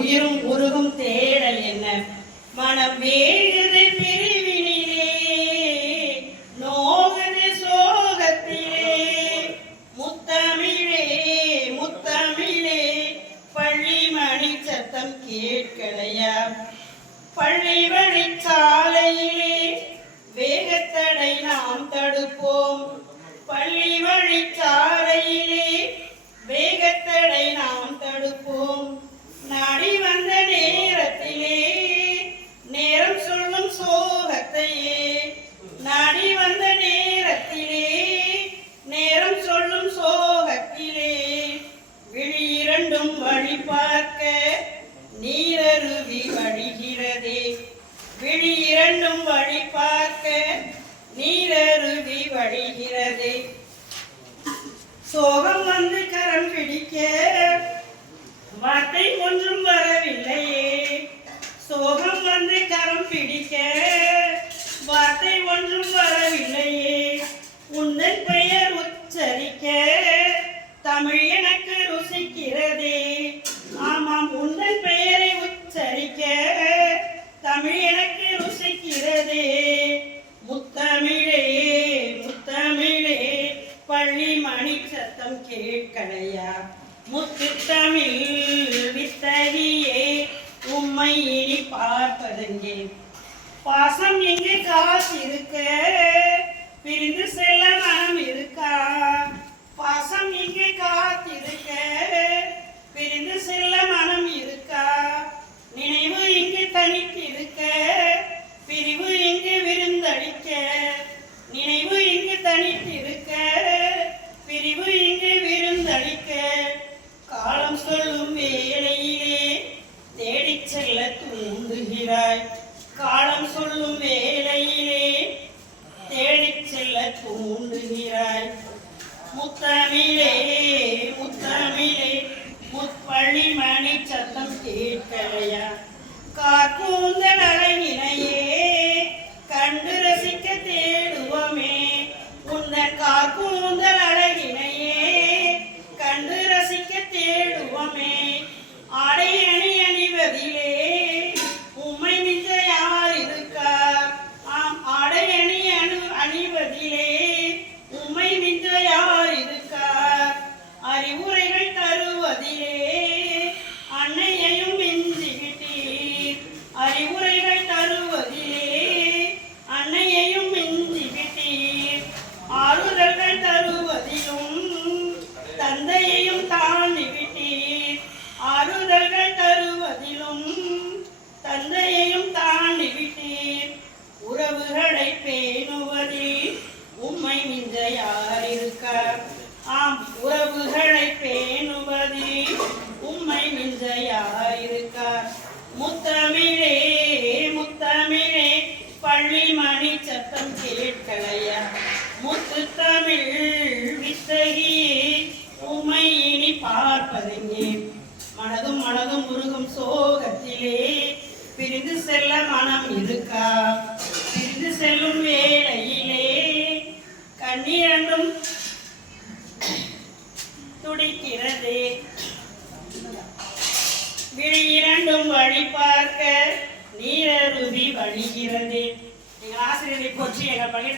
உயிரும் உருகும் தேடல் என்ன மனம் வேகுது பிரிவினிலே நோகுது சோகத்திலே முத்தமிழே முத்தமிழே பள்ளி மணி சத்தம் கேட்கலையா பள்ளி வழிச்சாலையிலே வேகத்தடை நாம் தடுப்போம் பள்ளி வழிச்சாலையிலே வேகத்தடை நாம் தடுப்போம் நாடி வந்த நேரத்திலே நேரம் சொல்லும் சோகத்தையே நாடி வந்த நேரத்திலே நேரம் சொல்லும் சோகத்திலே விழி இரண்டும் வழி பார்க்க நீரருவி வழிகிறதே விழி இரண்டும் வழி பார்க்க நீரருவி வழிகிறதே சோகம் வந்து கரம் பிடிக்க வார்த்தை ஒன்றும் வரவில்லையே சோகம் வந்து கரம் பிடிக்க வார்த்தை ஒன்றும் வரவில்லையே உந்தன் பெயர் உச்சரிக்க தமிழ் எனக்கு ருசிக்கிறதே ஆமாம் உந்தன் பெயரை உச்சரிக்க தமிழ் எனக்கு ருசிக்கிறதே முத்தமிழே முத்தமிழே பள்ளி மணி சத்தம் கேட்கலையா முத்து தமிழ் வித்தகியே உம்மை இனி பார்ப்பதெங்கே பாசம் எங்கே காத்திருக்க பிரிந்து செல்ல மனம் இருக்கா பாசம் எங்கே காத்திருக்க பிரிந்து செல்ல மனம் இருக்கா நினைவு இங்கே தனித்திருக்க பிரிவு இங்கே விருந்தளிக்க நினைவு இங்கே தனித்திருக்க பிரிவு இங்கே விருந்தளிக்க காலம் சொல்லும் வேளையிலே தேடிச் செல்ல தூண்டுகிறாய் காலம் சொல்லும் வேளையிலே தேடிச் செல்ல தூண்டுகிறாய் முத்தமிழே முத்தமிழே முப்பள்ளி மணி சத்தம் கேட்கலையா காக்கூந்தல் அழகினையே கண்டு ரசிக்க தேடுவோமே உந்தன் காக்கூந்தல் அழகினையே கண்டு ரசிக்க தேடுவோமே ஆடை அணி அணிவதிலே உம்மை மிஞ்ச யார் இருக்கா ஆம் ஆடை அணி அணிவதிலே உம்மை மிஞ்ச யார் இருக்கா அறிவுரைகள் தருவதிலே அன்னையையும் மிஞ்சிவிட்டீர் அறிவுரைகள் தருவதிலே அன்னையையும் மிஞ்சிவிட்டீர் ஆறுதல்கள் தருவதிலும் தந்தையையும் தாண்டி விட்டீர் ஆறுதல்கள் தருவதிலும் தந்தையையும் தாண்டி விட்டீர் உறவுகளை பேணுவதில் உம்மை மிஞ்ச யார் இருக்கா ஆம் உறவுகளை பேணுவதில் உம்மை மிஞ்ச யார் இருக்கா முத்தமிழே முத்தமிழே பள்ளி மணி சத்தம் கேட்கலையா முத்து தமிழ் வித்தகியே உம்மை இனி பார்ப்பதெங்கே மனதும் மனதும் உருகும் சோகத்திலே பிரிந்து செல்ல மனம் இருக்கா பிரிந்து செல்லும் வேளையிலே கண்ணீரண்டும் துடிக்கிறதே விழி இரண்டும் வழி பார்க்க நீரருவி வழிகிறதே எங்கள் ஆசிரியரை போற்றி எங்கள் பள்ளி